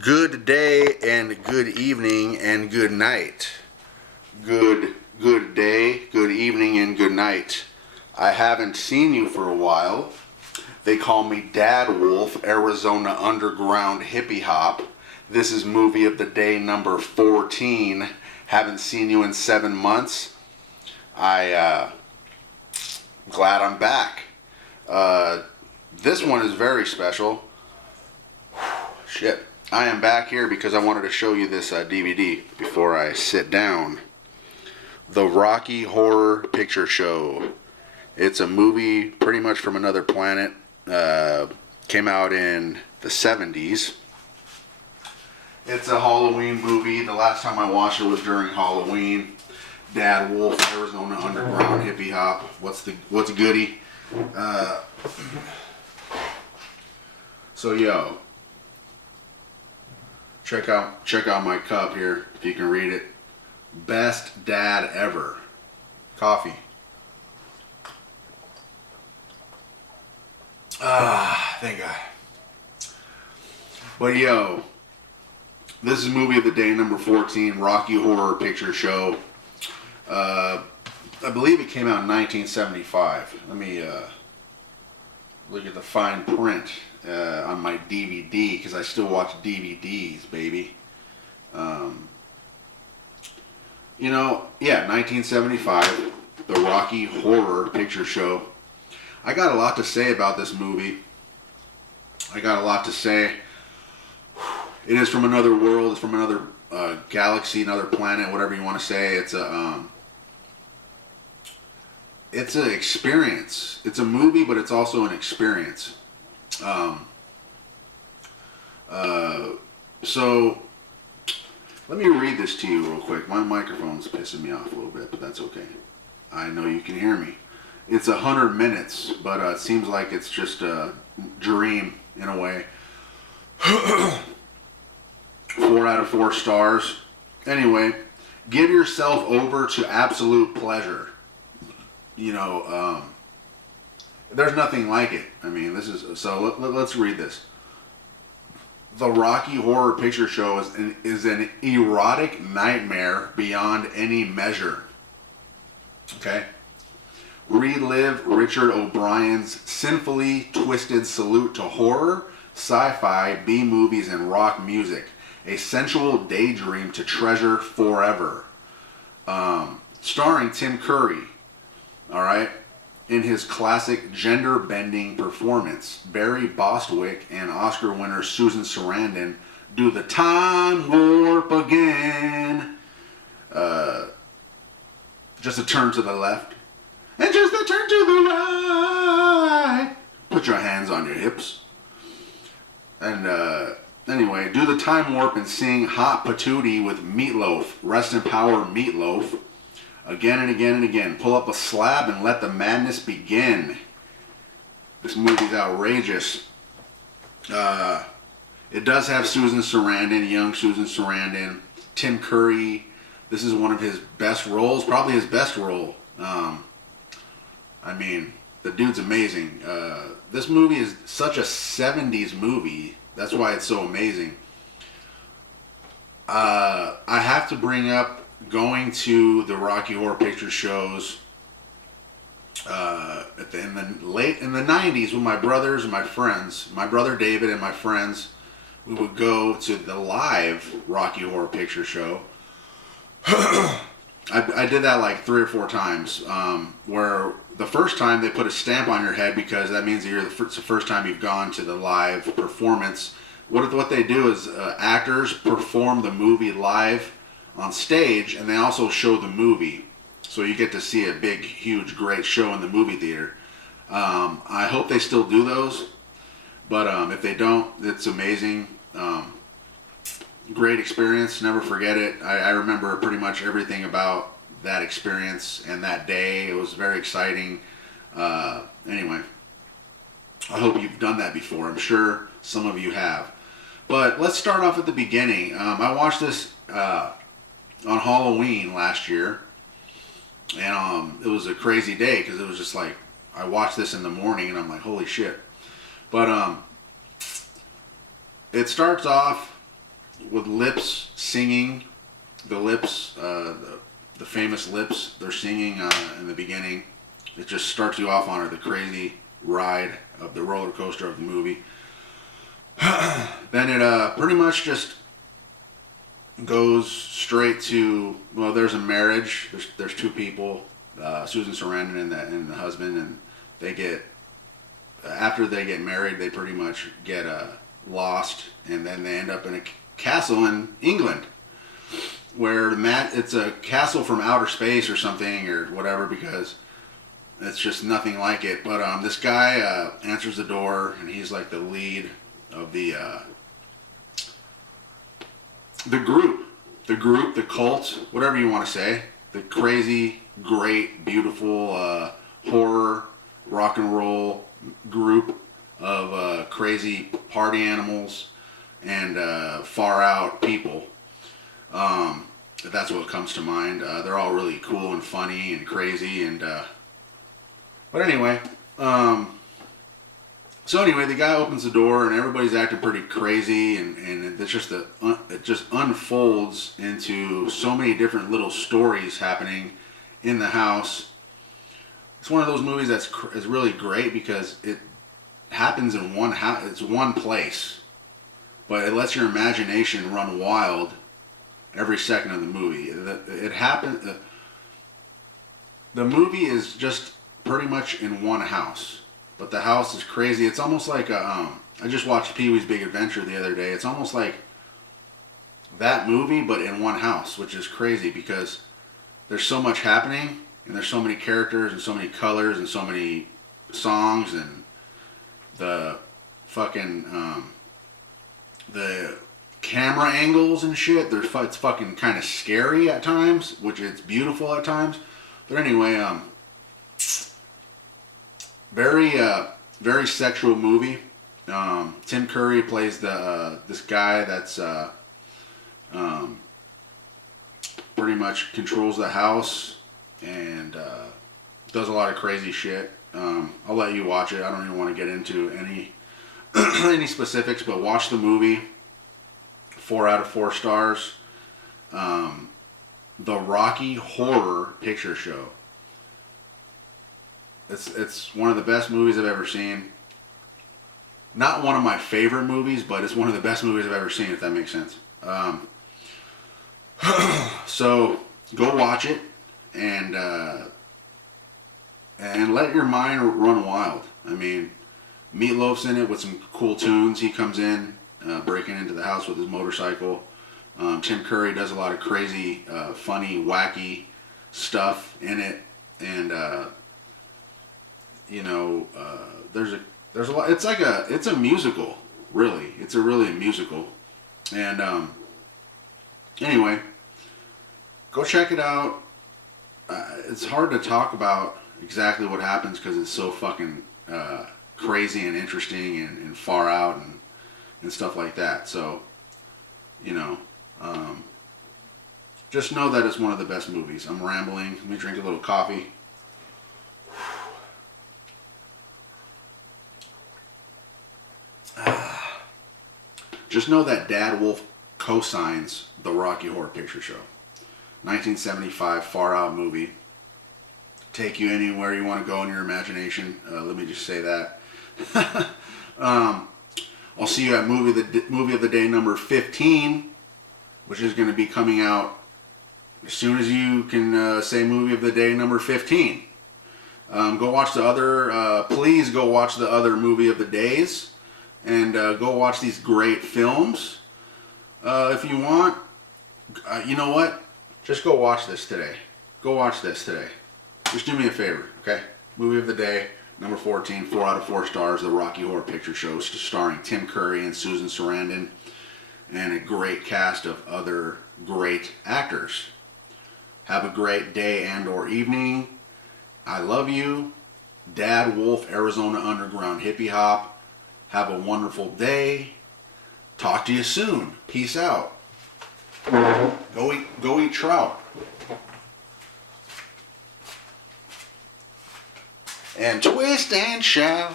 Good day and good evening and good night. Good day, good evening and good night. I haven't seen you for a while. They call me Dad Wolf, Arizona Underground Hippie Hop. This is movie of the day number 14. Haven't seen you in 7 months. Glad I'm back. This one is very special. Shit. I am back here because I wanted to show you this DVD before I sit down. The Rocky Horror Picture Show. It's a movie pretty much from another planet. Came out in the 70s. It's a Halloween movie. The last time I watched it was during Halloween. Dad Wolf, Arizona Underground Hippie Hop. What's goody? So yo. Check out my cup here, if you can read it. Best dad ever. Coffee. Thank God. But yo, this is movie of the day number 14, Rocky Horror Picture Show. I believe it came out in 1975. Let me look at the fine print on my DVD, because I still watch DVDs, baby. 1975, the Rocky Horror Picture Show. I got a lot to say about this movie. I got a lot to say. It is from another world. It's from another galaxy, another planet, whatever you want to say. It's an experience. It's a movie, but it's also an experience. So let me read this to you real quick. My microphone's pissing me off a little bit, but that's okay. I know you can hear me. It's 100 minutes, but it seems like it's just a dream in a way. 4 out of 4 stars. Anyway, give yourself over to absolute pleasure. There's nothing like it. I mean, let's read this. The Rocky Horror Picture Show is an erotic nightmare beyond any measure. Okay? Relive Richard O'Brien's sinfully twisted salute to horror, sci-fi, B-movies, and rock music. A sensual daydream to treasure forever. Starring Tim Curry. Alright? In his classic gender-bending performance, Barry Bostwick and Oscar winner Susan Sarandon do the time warp again. Just a turn to the left, and just a turn to the right. Put your hands on your hips. And anyway, do the time warp and sing Hot Patootie with Meatloaf. Rest in power, Meatloaf. Again and again and again. Pull up a slab and let the madness begin. This movie's outrageous. It does have Susan Sarandon, young Susan Sarandon. Tim Curry. This is one of his best roles, probably his best role. The dude's amazing. This movie is such a 70s movie. That's why it's so amazing. I have to bring up going to the Rocky Horror Picture Shows in the 90s with my brothers and my friends. My brother David and my friends, we would go to the live Rocky Horror Picture Show. I did that like 3 or 4 times, where the first time they put a stamp on your head because that means that it's the first time you've gone to the live performance. What they do is actors perform the movie live on stage, and they also show the movie, so you get to see a big, huge, great show in the movie theater. I hope they still do those, but if they don't, it's amazing. Great experience, never forget it. I remember pretty much everything about that experience and that day. It was very exciting. Anyway, I hope you've done that before. I'm sure some of you have. But let's start off at the beginning. I watched this on Halloween last year, and it was a crazy day because it was just like I watched this in the morning and I'm like, holy shit. But it starts off with Lips singing, the Lips, the famous Lips, they're singing in the beginning. It just starts you off on the crazy ride of the roller coaster of the movie. Then it pretty much just goes straight to, well, there's a marriage. There's two people, Susan Sarandon and the husband, and they get, after they get married, they pretty much get lost, and then they end up in a castle in England, where it's a castle from outer space or something or whatever, because it's just nothing like it. But this guy answers the door, and he's like the lead of the group, the cult, whatever you want to say, the crazy, great, beautiful horror rock and roll group of crazy party animals and far out people. That's what comes to mind. They're all really cool and funny and crazy, and but anyway, so anyway, the guy opens the door and everybody's acting pretty crazy, and it's just it just unfolds into so many different little stories happening in the house. It's one of those movies is really great because it happens in one house. It's one place, but it lets your imagination run wild every second of the movie. It happens. The movie is just pretty much in one house, but the house is crazy. It's almost like I just watched Pee-wee's Big Adventure the other day. It's almost like that movie, but in one house, which is crazy because there's so much happening, and there's so many characters, and so many colors, and so many songs, and the fucking the camera angles and shit. It's fucking kind of scary at times, which it's beautiful at times. But anyway, very sexual movie. Tim Curry plays this guy that's pretty much controls the house and does a lot of crazy shit. I'll let you watch it. I don't even want to get into any any specifics, but watch the movie. 4 out of 4 stars. The Rocky Horror Picture Show. It's one of the best movies I've ever seen. Not one of my favorite movies, but it's one of the best movies I've ever seen, if that makes sense. So go watch it and let your mind run wild. I mean, Meatloaf's in it with some cool tunes. He comes in breaking into the house with his motorcycle. Tim Curry does a lot of crazy, funny, wacky stuff in it, and there's a lot. It's a musical, really. It's really a musical, and anyway, go check it out. It's hard to talk about exactly what happens because it's so fucking crazy and interesting and far out and stuff like that. So, just know that it's one of the best movies. I'm rambling. Let me drink a little coffee. Just know that Dad Wolf co-signs the Rocky Horror Picture Show. 1975 far out movie. Take you anywhere you want to go in your imagination. Let me just say that. I'll see you at movie of the day number 15, which is going to be coming out as soon as you can say movie of the day number 15. Go watch the other, please go watch the other movie of the days, and go watch these great films. If you want, you know what? Just go watch this today. Go watch this today. Just do me a favor, okay? Movie of the day, number 14, 4 out of 4 stars, The Rocky Horror Picture Show, starring Tim Curry and Susan Sarandon, and a great cast of other great actors. Have a great day and or evening. I love you. Dad Wolf, Arizona Underground Hippie Hop. Have a wonderful day. Talk to you soon. Peace out. Go eat trout. And twist and shout.